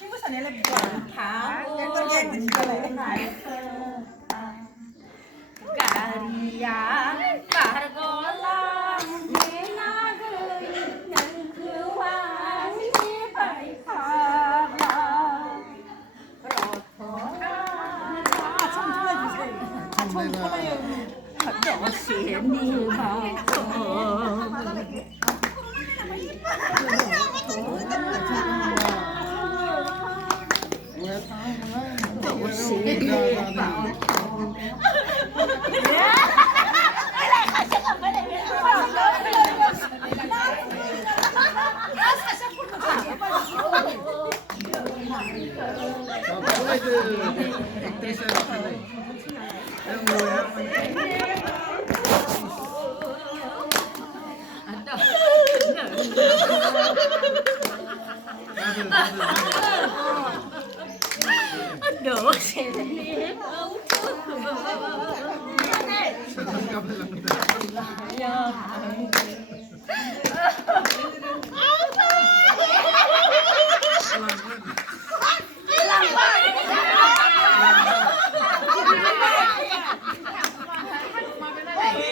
친구 전에는 다 예쁜 게 문제네. 가리야 가르골라 내나그 있는 그 왕이 발파라 로토나 참 도와주세요. 참 도와요. 너시니 바보 너시니 바보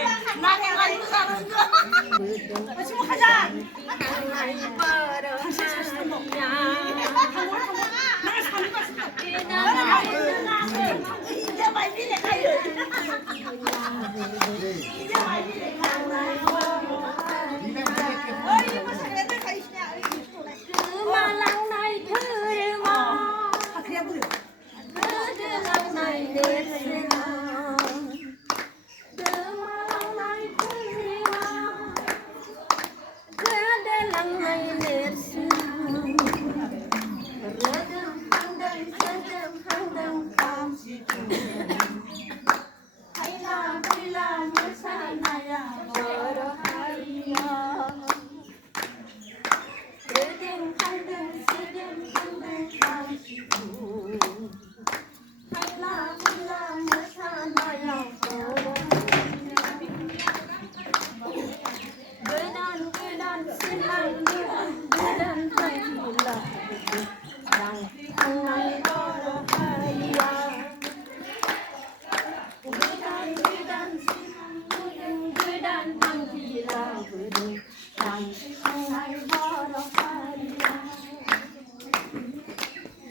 너시니 친구하자. 이제 말미래 가요. 이제 말미래 어이구 사람들 가시냐. 그만랑 날 들마 아 그래 보여. 그들랑 날 내쓰나 그만랑 날 들마 그들랑 날 내쓰나 rhythm 한등 sudden 한등 감시중 하이라 불라 물사나야 걸어하리야 rhythm 한등 sudden 한등 감시중 하이라 불라 물사나야 걸어하리야 그단 신랑 그단 하이라 장날 걸어하리야 그단 신랑 그단 당기라 그들 장날 걸어하리야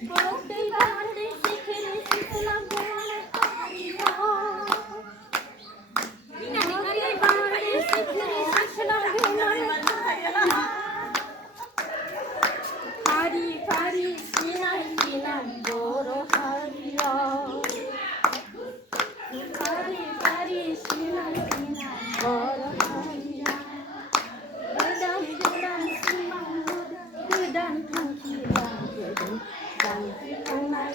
그렇게가 안돼 시키는 시키는 고만을 하리야 그렇게가 안돼 시키는 시키는 고만을 가리 가리 시날 시날 걸어하리야 가리 가리 시날 시날 걸어하리야 그단 그단 시만 그단 당기라 그단 장날